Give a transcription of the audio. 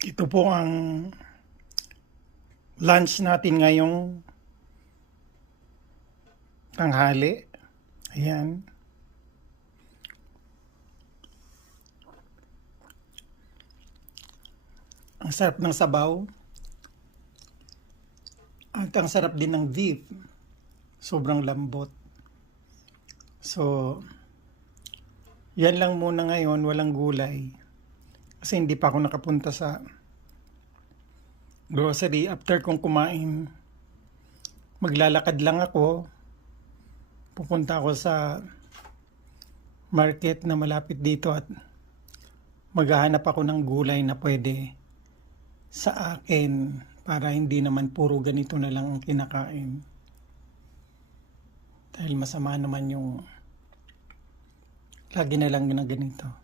Ito po ang lunch natin ngayong tanghali. Ayan. Ang sarap ng sabaw. At ang sarap din ng beef. Sobrang lambot. So, yan lang muna ngayon, walang gulay. Kasi hindi pa ako nakapunta sa grocery. After kong kumain, maglalakad lang ako. Pupunta ako sa market na malapit dito at maghahanap ako ng gulay na pwede sa akin para hindi naman puro ganito na lang ang kinakain. Dahil masama naman yung lagi na lang na ganito.